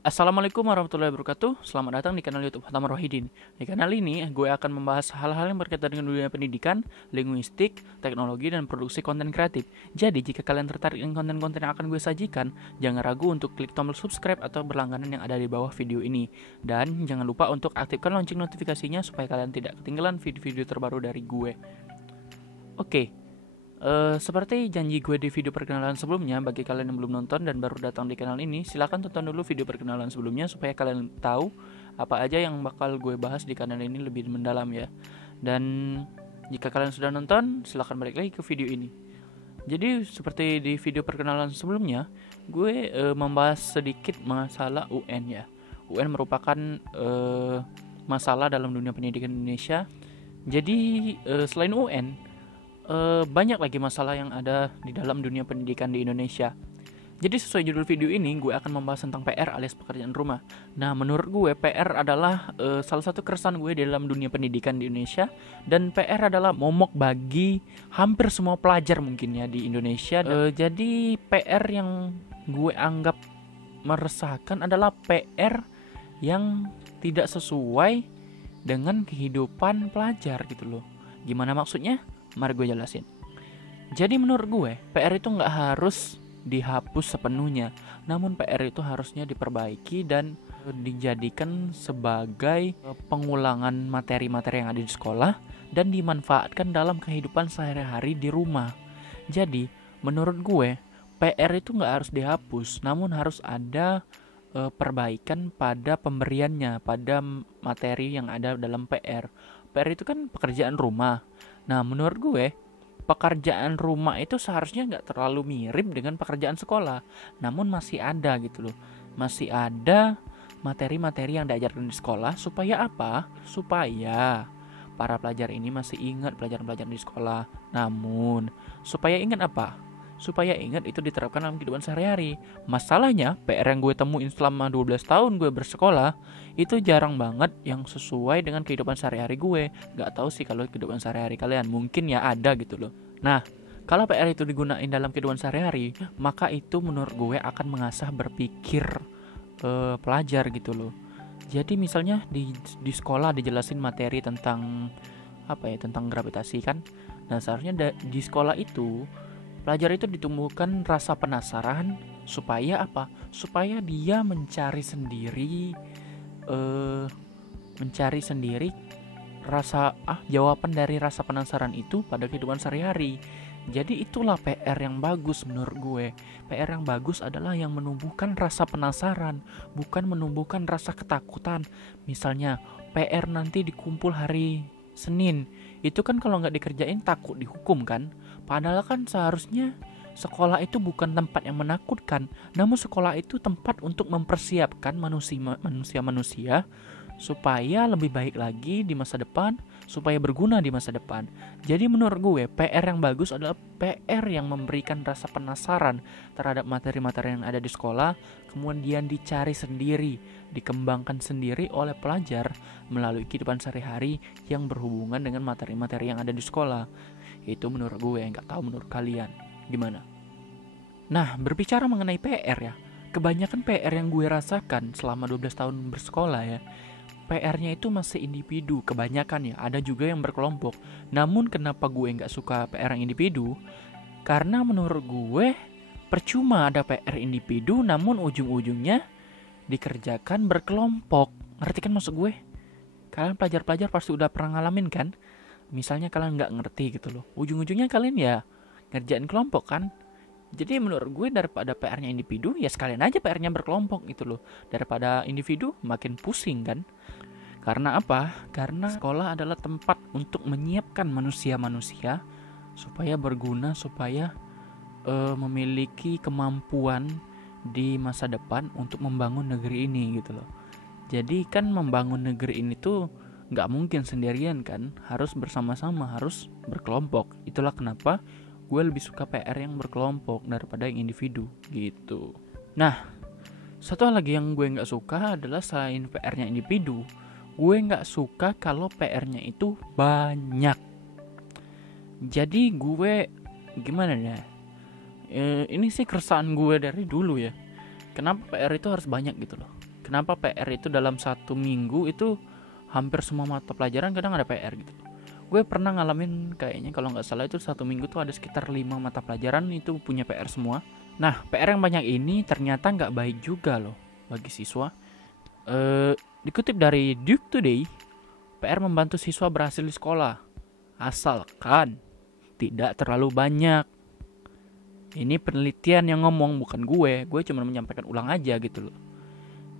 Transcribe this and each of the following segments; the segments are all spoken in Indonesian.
Assalamualaikum warahmatullahi wabarakatuh. Selamat datang di kanal YouTube Hatam Rohidin. Di kanal ini gue akan membahas hal-hal yang berkaitan dengan dunia pendidikan, linguistik, teknologi, dan produksi konten kreatif. Jadi jika kalian tertarik dengan konten-konten yang akan gue sajikan, jangan ragu untuk klik tombol subscribe atau berlangganan yang ada di bawah video ini. Dan jangan lupa untuk aktifkan lonceng notifikasinya supaya kalian tidak ketinggalan video-video terbaru dari gue. Oke, seperti janji gue di video perkenalan sebelumnya, bagi kalian yang belum nonton dan baru datang di kanal ini, silahkan tonton dulu video perkenalan sebelumnya supaya kalian tahu apa aja yang bakal gue bahas di kanal ini lebih mendalam ya. Dan jika kalian sudah nonton, silahkan balik lagi ke video ini. Jadi seperti di video perkenalan sebelumnya, gue membahas sedikit masalah UN ya. UN merupakan masalah dalam dunia pendidikan Indonesia. Jadi selain UN, banyak lagi masalah yang ada di dalam dunia pendidikan di Indonesia. Jadi sesuai judul video ini, gue akan membahas tentang PR alias pekerjaan rumah. Nah, menurut gue PR adalah salah satu keresahan gue di dalam dunia pendidikan di Indonesia. Dan PR adalah momok bagi hampir semua pelajar mungkin ya di Indonesia. Jadi PR yang gue anggap meresahkan adalah PR yang tidak sesuai dengan kehidupan pelajar gitu loh. Gimana maksudnya? Mari gue jelasin. Jadi menurut gue, PR itu nggak harus dihapus sepenuhnya, namun PR itu harusnya diperbaiki dan dijadikan sebagai pengulangan materi-materi yang ada di sekolah dan dimanfaatkan dalam kehidupan sehari-hari di rumah. Jadi menurut gue, PR itu nggak harus dihapus, namun harus ada perbaikan pada pemberiannya, pada materi yang ada dalam PR. PR itu kan pekerjaan rumah. Nah, menurut gue, pekerjaan rumah itu seharusnya nggak terlalu mirip dengan pekerjaan sekolah. Namun masih ada gitu loh. Masih ada materi-materi yang diajarkan di sekolah. Supaya apa? Supaya para pelajar ini masih ingat pelajaran-pelajaran di sekolah. Namun, supaya ingat apa? Supaya ingat itu diterapkan dalam kehidupan sehari-hari. Masalahnya, PR yang gue temuin selama 12 tahun gue bersekolah, itu jarang banget yang sesuai dengan kehidupan sehari-hari gue. Gak tahu sih kalau kehidupan sehari-hari kalian, mungkin ya ada gitu loh. Nah, kalau PR itu digunakan dalam kehidupan sehari-hari, maka itu menurut gue akan mengasah berpikir pelajar gitu loh. Jadi misalnya di sekolah dijelasin materi tentang tentang gravitasi kan. Nah, seharusnya di sekolah itu pelajar itu ditumbuhkan rasa penasaran supaya apa? Supaya dia mencari sendiri rasa jawaban dari rasa penasaran itu pada kehidupan sehari-hari. Jadi itulah PR yang bagus menurut gue. PR yang bagus adalah yang menumbuhkan rasa penasaran, bukan menumbuhkan rasa ketakutan. Misalnya PR nanti dikumpul hari Senin, itu kan kalau nggak dikerjain takut dihukum kan. Padahal kan seharusnya sekolah itu bukan tempat yang menakutkan, namun sekolah itu tempat untuk mempersiapkan manusia supaya lebih baik lagi di masa depan, supaya berguna di masa depan. Jadi menurut gue, PR yang bagus adalah PR yang memberikan rasa penasaran terhadap materi-materi yang ada di sekolah, kemudian dicari sendiri, dikembangkan sendiri oleh pelajar melalui kehidupan sehari-hari yang berhubungan dengan materi-materi yang ada di sekolah. Itu menurut gue, nggak tahu menurut kalian gimana. Nah, berbicara mengenai PR ya, kebanyakan PR yang gue rasakan selama 12 tahun bersekolah ya, PR-nya itu masih individu kebanyakan ya, ada juga yang berkelompok. Namun kenapa gue nggak suka PR yang individu? Karena menurut gue percuma ada PR individu namun ujung-ujungnya dikerjakan berkelompok. Ngerti kan maksud gue? Kalian pelajar-pelajar pasti udah pernah ngalamin kan? Misalnya kalian nggak ngerti gitu loh, ujung-ujungnya kalian ya ngerjain kelompok kan. Jadi menurut gue daripada PR-nya individu, ya sekalian aja PR-nya berkelompok gitu loh. Daripada individu makin pusing kan. Karena apa? Karena sekolah adalah tempat untuk menyiapkan manusia-manusia supaya berguna, supaya memiliki kemampuan di masa depan untuk membangun negeri ini gitu loh. Jadi kan membangun negeri ini tuh nggak mungkin sendirian kan, harus bersama-sama, harus berkelompok. Itulah kenapa gue lebih suka PR yang berkelompok daripada yang individu gitu. Nah, satu hal lagi yang gue nggak suka adalah selain PR-nya individu, gue nggak suka kalau PR-nya itu banyak. Jadi gue gimana ya? Ini sih keresahan gue dari dulu ya. Kenapa PR itu harus banyak gitu loh? kenapa PR itu dalam 1 minggu itu hampir semua mata pelajaran kadang ada PR gitu. Gue pernah ngalamin kayaknya kalau nggak salah itu 1 minggu tuh ada sekitar 5 mata pelajaran itu punya PR semua. Nah, PR yang banyak ini ternyata nggak baik juga loh bagi siswa. Dikutip dari Duke Today, PR membantu siswa berhasil di sekolah, asalkan tidak terlalu banyak. Ini penelitian yang ngomong, bukan gue cuma menyampaikan ulang aja gitu loh.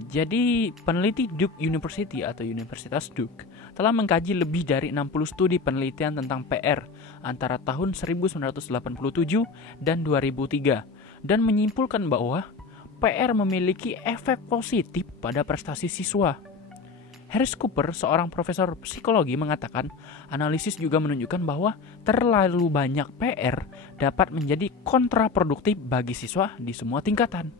Jadi peneliti Duke University atau Universitas Duke telah mengkaji lebih dari 60 studi penelitian tentang PR antara tahun 1987 dan 2003 dan menyimpulkan bahwa PR memiliki efek positif pada prestasi siswa. Harris Cooper, seorang profesor psikologi, mengatakan analisis juga menunjukkan bahwa terlalu banyak PR dapat menjadi kontraproduktif bagi siswa di semua tingkatan.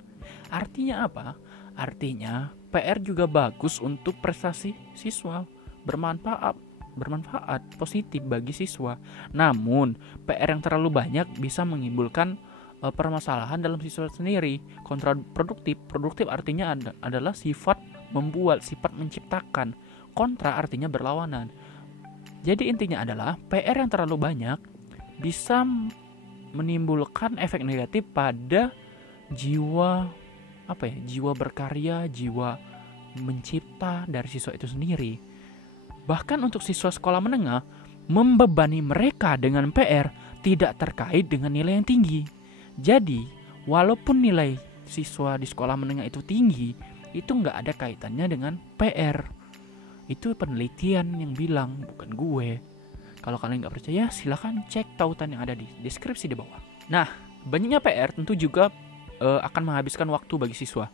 Artinya apa? Artinya PR juga bagus untuk prestasi siswa, bermanfaat positif bagi siswa. Namun PR yang terlalu banyak bisa menimbulkan permasalahan dalam siswa sendiri. Kontraproduktif, produktif artinya adalah sifat membuat, sifat menciptakan. Kontra artinya berlawanan. Jadi intinya adalah PR yang terlalu banyak bisa menimbulkan efek negatif pada jiwa berkarya, jiwa mencipta dari siswa itu sendiri. Bahkan untuk siswa sekolah menengah, membebani mereka dengan PR tidak terkait dengan nilai yang tinggi. Jadi, walaupun nilai siswa di sekolah menengah itu tinggi, itu nggak ada kaitannya dengan PR. Itu penelitian yang bilang, bukan gue. Kalau kalian nggak percaya, silahkan cek tautan yang ada di deskripsi di bawah. Nah, banyaknya PR tentu juga akan menghabiskan waktu bagi siswa.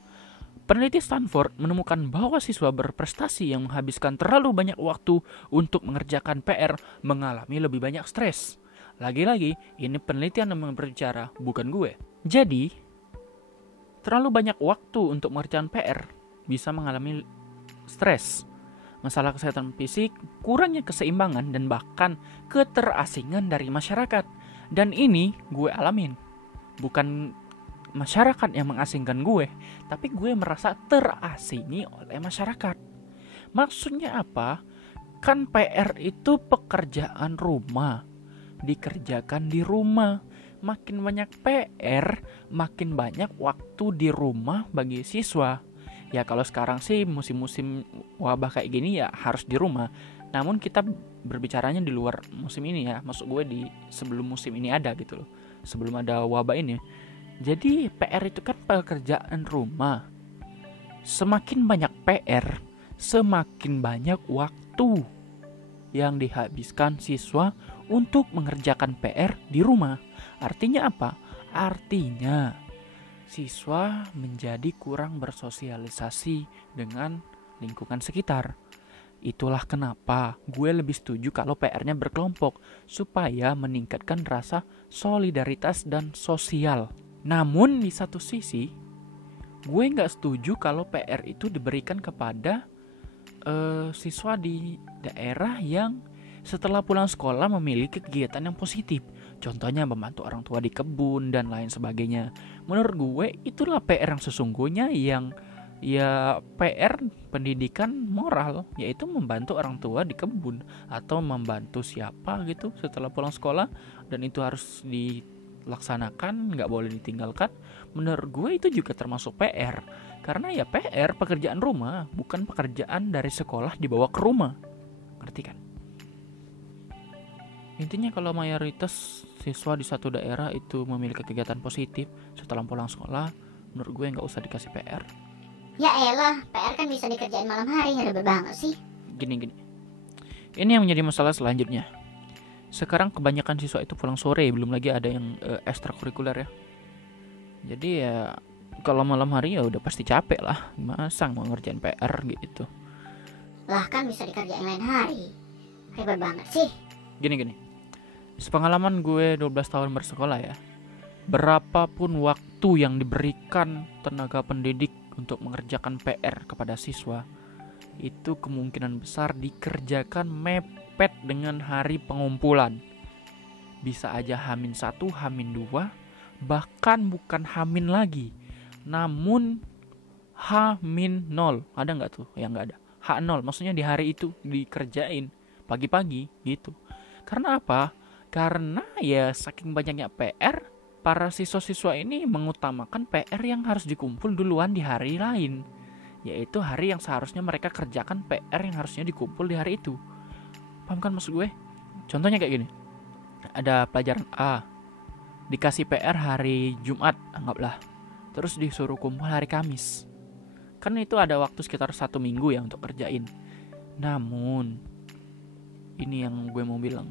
Peneliti Stanford menemukan bahwa siswa berprestasi yang menghabiskan terlalu banyak waktu untuk mengerjakan PR mengalami lebih banyak stres. Lagi-lagi, ini penelitian yang berbicara, bukan gue. Jadi, terlalu banyak waktu untuk mengerjakan PR bisa mengalami stres, masalah kesehatan fisik, kurangnya keseimbangan, dan bahkan keterasingan dari masyarakat. Dan ini gue alamin. Bukan masyarakat yang mengasingkan gue, tapi gue merasa terasingi oleh masyarakat. Maksudnya apa? Kan PR itu pekerjaan rumah, dikerjakan di rumah. Makin banyak PR, makin banyak waktu di rumah bagi siswa. Ya kalau sekarang sih musim-musim wabah kayak gini ya harus di rumah. Namun kita berbicaranya di luar musim ini ya. Maksud gue di sebelum musim ini ada gitu loh. Sebelum ada wabah ini. Jadi PR itu kan pekerjaan rumah. Semakin banyak PR, semakin banyak waktu yang dihabiskan siswa untuk mengerjakan PR di rumah. Artinya apa? Artinya siswa menjadi kurang bersosialisasi dengan lingkungan sekitar. Itulah kenapa gue lebih setuju kalau PR-nya berkelompok supaya meningkatkan rasa solidaritas dan sosial. Namun di satu sisi, gue nggak setuju kalau PR itu diberikan kepada siswa di daerah yang setelah pulang sekolah memiliki kegiatan yang positif. Contohnya membantu orang tua di kebun dan lain sebagainya. Menurut gue itulah PR yang sesungguhnya, yang ya PR pendidikan moral, yaitu membantu orang tua di kebun atau membantu siapa gitu setelah pulang sekolah, dan itu harus dilaksanakan, nggak boleh ditinggalkan. Menurut gue itu juga termasuk PR, karena ya PR pekerjaan rumah, bukan pekerjaan dari sekolah dibawa ke rumah. Ngerti kan? Intinya kalau mayoritas siswa di satu daerah itu memiliki kegiatan positif setelah pulang sekolah, menurut gue nggak usah dikasih PR. Ya elah, PR kan bisa dikerjain malam hari, ribet banget sih. Gini. Ini yang menjadi masalah selanjutnya. Sekarang kebanyakan siswa itu pulang sore, belum lagi ada yang ekstrakurikuler ya. Jadi ya kalau malam hari ya udah pasti capek lah, masa mau ngerjain PR gitu. Lah kan bisa dikerjain lain hari, ribet banget sih. Gini. Sepengalaman gue 12 tahun bersekolah ya, berapapun waktu yang diberikan tenaga pendidik untuk mengerjakan PR kepada siswa, itu kemungkinan besar dikerjakan mepet dengan hari pengumpulan. Bisa aja H-1, H-2, bahkan bukan H- lagi. Namun H-0. Ada nggak tuh? Yang nggak ada. H0 maksudnya di hari itu dikerjain pagi-pagi gitu. Karena apa? Karena ya saking banyaknya PR, para siswa-siswa ini mengutamakan PR yang harus dikumpul duluan di hari lain, yaitu hari yang seharusnya mereka kerjakan PR yang harusnya dikumpul di hari itu. Paham kan maksud gue? Contohnya kayak gini. Ada pelajaran A, dikasih PR hari Jumat, anggaplah. Terus disuruh kumpul hari Kamis. Kan itu ada waktu sekitar 1 minggu ya untuk kerjain. Namun, ini yang gue mau bilang.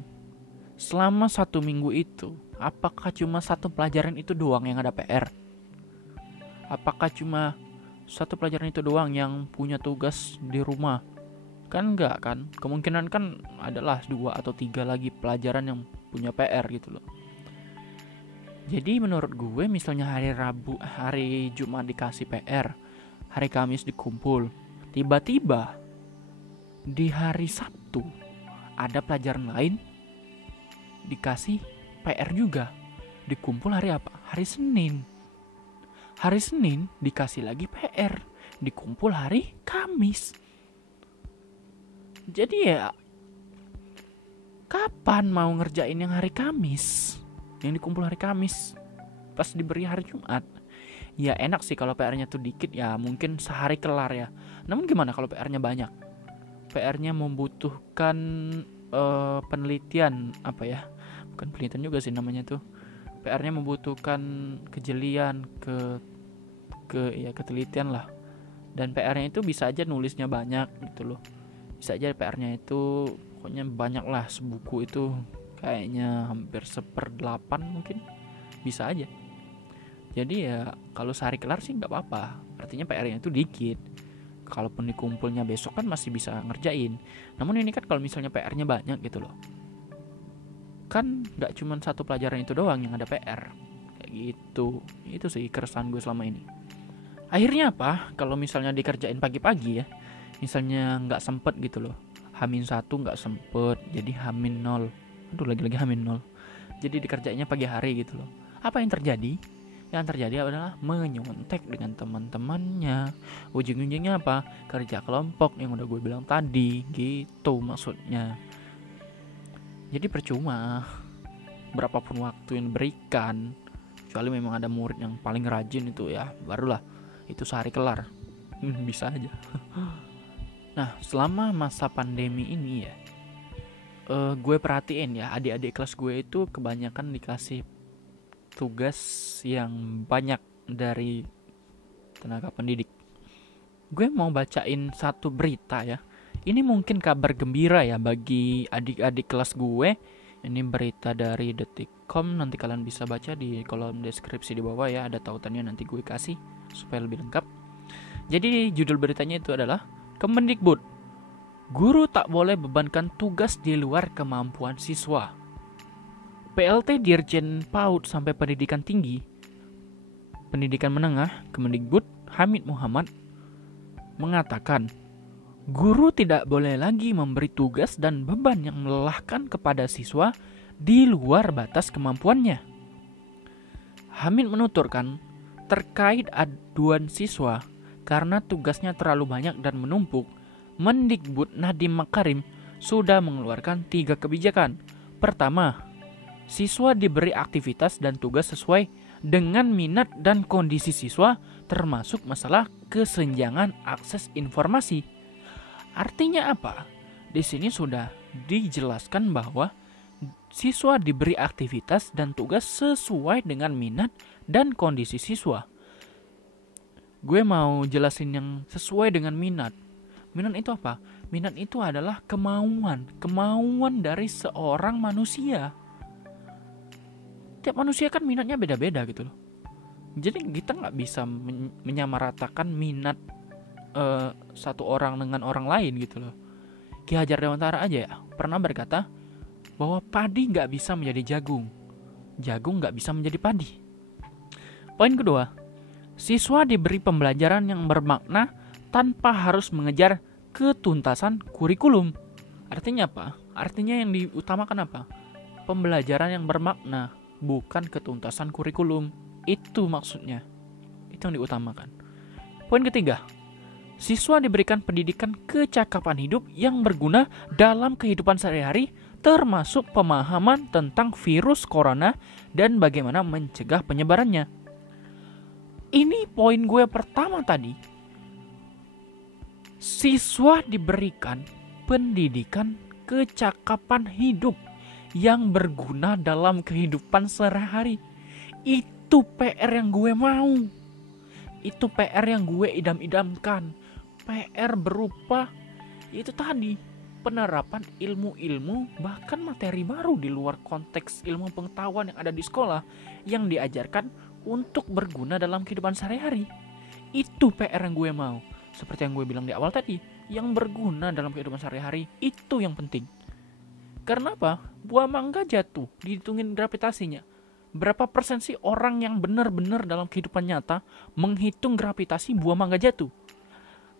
Selama 1 minggu itu, apakah cuma satu pelajaran itu doang yang ada PR? Apakah cuma satu pelajaran itu doang yang punya tugas di rumah? Kan enggak kan? Kemungkinan kan adalah 2 atau 3 lagi pelajaran yang punya PR gitu loh. Jadi menurut gue misalnya hari Jumat dikasih PR, hari Kamis dikumpul, tiba-tiba di hari Sabtu ada pelajaran lain dikasih PR juga, dikumpul hari apa? Hari Senin. Hari Senin dikasih lagi PR, dikumpul hari Kamis. Jadi ya kapan mau ngerjain yang hari Kamis? Yang dikumpul hari Kamis pas diberi hari Jumat. Ya enak sih kalau PR-nya tuh dikit, ya mungkin sehari kelar ya. Namun gimana kalau PR-nya banyak? PR-nya membutuhkan penelitian, apa ya? Bukan penelitian juga sih namanya tuh. PR-nya membutuhkan kejelian, ketelitian lah. Dan PR-nya itu bisa aja nulisnya banyak gitu loh. Bisa aja PR-nya itu pokoknya banyak lah, sebuku itu kayaknya hampir 1/8 mungkin. Bisa aja. Jadi ya kalau sehari kelar sih gak apa-apa. Artinya PR-nya itu dikit. Kalaupun dikumpulnya besok kan masih bisa ngerjain. Namun ini kan kalau misalnya PR-nya banyak gitu loh, kan gak cuma satu pelajaran itu doang yang ada PR. Kayak gitu. Itu sih keresahan gue selama ini. Akhirnya apa? Kalau misalnya dikerjain pagi-pagi ya, misalnya gak sempet gitu loh, H-1 gak sempet, jadi H-0. Aduh lagi-lagi H-0. Jadi dikerjainnya pagi hari gitu loh. Apa yang terjadi? Yang terjadi adalah menyontek dengan teman-temannya. Ujung-ujungnya apa? Kerja kelompok yang udah gue bilang tadi. Gitu maksudnya. Jadi percuma berapapun waktu yang diberikan, kecuali memang ada murid yang paling rajin itu ya, barulah itu sehari kelar. Bisa aja. Nah selama masa pandemi ini ya, gue perhatiin ya, adik-adik kelas gue itu kebanyakan dikasih tugas yang banyak dari tenaga pendidik. Gue mau bacain satu berita ya. Ini mungkin kabar gembira ya bagi adik-adik kelas gue. Ini berita dari Detik.com, nanti kalian bisa baca di kolom deskripsi di bawah ya, ada tautannya nanti gue kasih supaya lebih lengkap. Jadi judul beritanya itu adalah Kemendikbud, guru tak boleh bebankan tugas di luar kemampuan siswa. PLT Dirjen PAUD sampai Pendidikan Tinggi, Pendidikan Menengah, Kemendikbud Hamid Muhammad mengatakan, guru tidak boleh lagi memberi tugas dan beban yang melelahkan kepada siswa di luar batas kemampuannya. Hamid menuturkan, terkait aduan siswa karena tugasnya terlalu banyak dan menumpuk, Mendikbud Nadiem Makarim sudah mengeluarkan 3 kebijakan. Pertama, siswa diberi aktivitas dan tugas sesuai dengan minat dan kondisi siswa, termasuk masalah kesenjangan akses informasi. Artinya apa? Di sini sudah dijelaskan bahwa siswa diberi aktivitas dan tugas sesuai dengan minat dan kondisi siswa. Gue mau jelasin yang sesuai dengan minat. Minat itu apa? Minat itu adalah kemauan dari seorang manusia. Tiap manusia kan minatnya beda-beda gitu loh. Jadi kita nggak bisa menyamaratakan minat satu orang dengan orang lain gitu loh. Ki Hajar Dewantara aja ya pernah berkata bahwa padi nggak bisa menjadi jagung, jagung nggak bisa menjadi padi. Poin kedua, siswa diberi pembelajaran yang bermakna tanpa harus mengejar ketuntasan kurikulum. Artinya apa? Artinya yang diutamakan apa? Pembelajaran yang bermakna, bukan ketuntasan kurikulum. Itu maksudnya. Itu yang diutamakan. Poin ketiga, siswa diberikan pendidikan kecakapan hidup yang berguna dalam kehidupan sehari-hari, termasuk pemahaman tentang virus corona dan bagaimana mencegah penyebarannya. Ini poin gue pertama tadi. Siswa diberikan pendidikan kecakapan hidup yang berguna dalam kehidupan sehari-hari. Itu PR yang gue mau. Itu PR yang gue idam-idamkan. PR berupa itu tadi, penerapan ilmu-ilmu bahkan materi baru di luar konteks ilmu pengetahuan yang ada di sekolah yang diajarkan untuk berguna dalam kehidupan sehari-hari. Itu PR yang gue mau. Seperti yang gue bilang di awal tadi, yang berguna dalam kehidupan sehari-hari itu yang penting. Karena apa? Buah mangga jatuh, dihitungin gravitasinya. Berapa persen sih orang yang benar-benar dalam kehidupan nyata menghitung gravitasi buah mangga jatuh?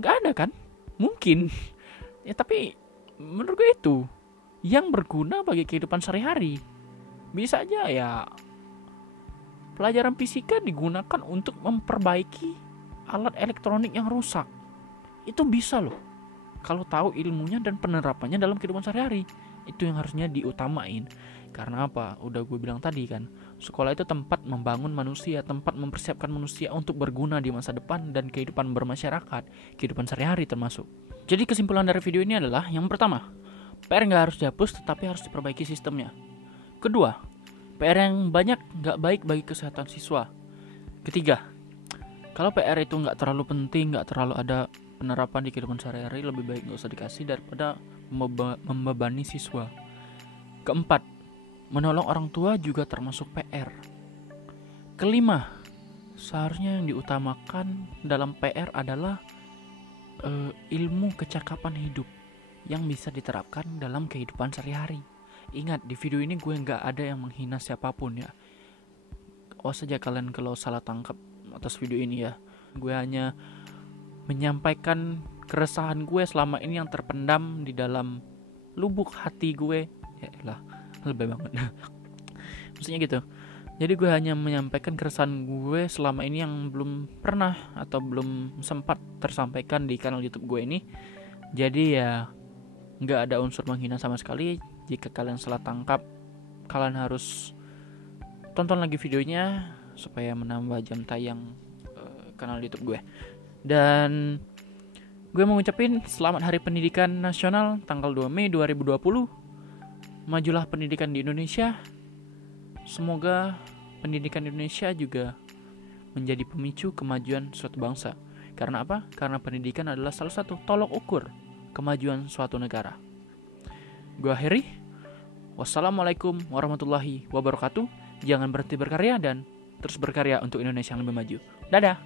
Gak ada kan? Mungkin. Ya tapi menurut gue itu yang berguna bagi kehidupan sehari-hari. Bisa aja ya pelajaran fisika digunakan untuk memperbaiki alat elektronik yang rusak. Itu bisa loh. Kalau tahu ilmunya dan penerapannya dalam kehidupan sehari-hari. Itu yang harusnya diutamain. Karena apa? Udah gue bilang tadi kan, sekolah itu tempat membangun manusia, tempat mempersiapkan manusia untuk berguna di masa depan dan kehidupan bermasyarakat, kehidupan sehari-hari termasuk. Jadi kesimpulan dari video ini adalah, yang pertama, PR nggak harus dihapus tetapi harus diperbaiki sistemnya. Kedua, PR yang banyak nggak baik bagi kesehatan siswa. Ketiga, kalau PR itu nggak terlalu penting, nggak terlalu ada penerapan di kehidupan sehari-hari, lebih baik nggak usah dikasih daripada membebani siswa. Keempat, menolong orang tua juga termasuk PR. Kelima, seharusnya yang diutamakan dalam PR adalah ilmu kecakapan hidup yang bisa diterapkan dalam kehidupan sehari-hari. Ingat, di video ini gue gak ada yang menghina siapapun ya. Awas saja kalian kalau salah tangkap atas video ini ya. Gue hanya menyampaikan keresahan gue selama ini yang terpendam di dalam lubuk hati gue. Ya elah, lebih banget. Maksudnya gitu. Jadi gue hanya menyampaikan keresahan gue selama ini yang belum pernah atau belum sempat tersampaikan di kanal YouTube gue ini. Jadi ya gak ada unsur menghina sama sekali. Jika kalian salah tangkap, kalian harus tonton lagi videonya supaya menambah jam tayang kanal YouTube gue. Dan gue mau ngucapin selamat Hari Pendidikan Nasional tanggal 2 Mei 2020. Majulah pendidikan di Indonesia. Semoga pendidikan Indonesia juga menjadi pemicu kemajuan suatu bangsa. Karena apa? Karena pendidikan adalah salah satu tolok ukur kemajuan suatu negara. Gue akhiri. Wassalamualaikum warahmatullahi wabarakatuh. Jangan berhenti berkarya dan terus berkarya untuk Indonesia yang lebih maju. Dadah.